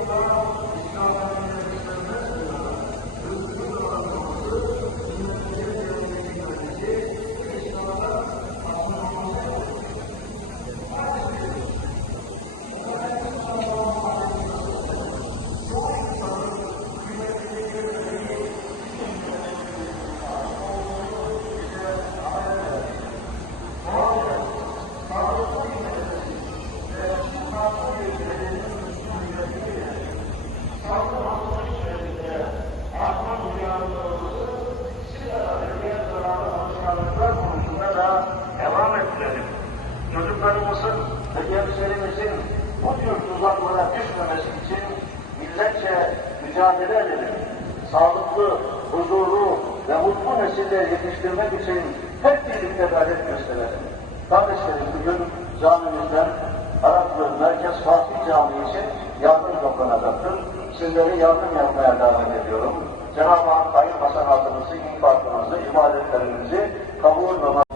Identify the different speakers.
Speaker 1: Thank you. konusunda da devam ettirelim. Çocuklarımızın ve gençlerimizin bu tür tuzaklara düşmemesi için milletçe mücadele edelim. Sağlıklı, huzurlu ve mutlu nesiller yetiştirmek için hep birlikte gayret gösterelim. Kardeşlerim bugün camimizden Araplı Merkez Fatih Camii için yardım toplanacaktır. Sizleri yardım yapmaya davet ediyorum. Cenab-ı Hak hayır hasenatınızı, infakınızı, ibadetlerinizi kabul ve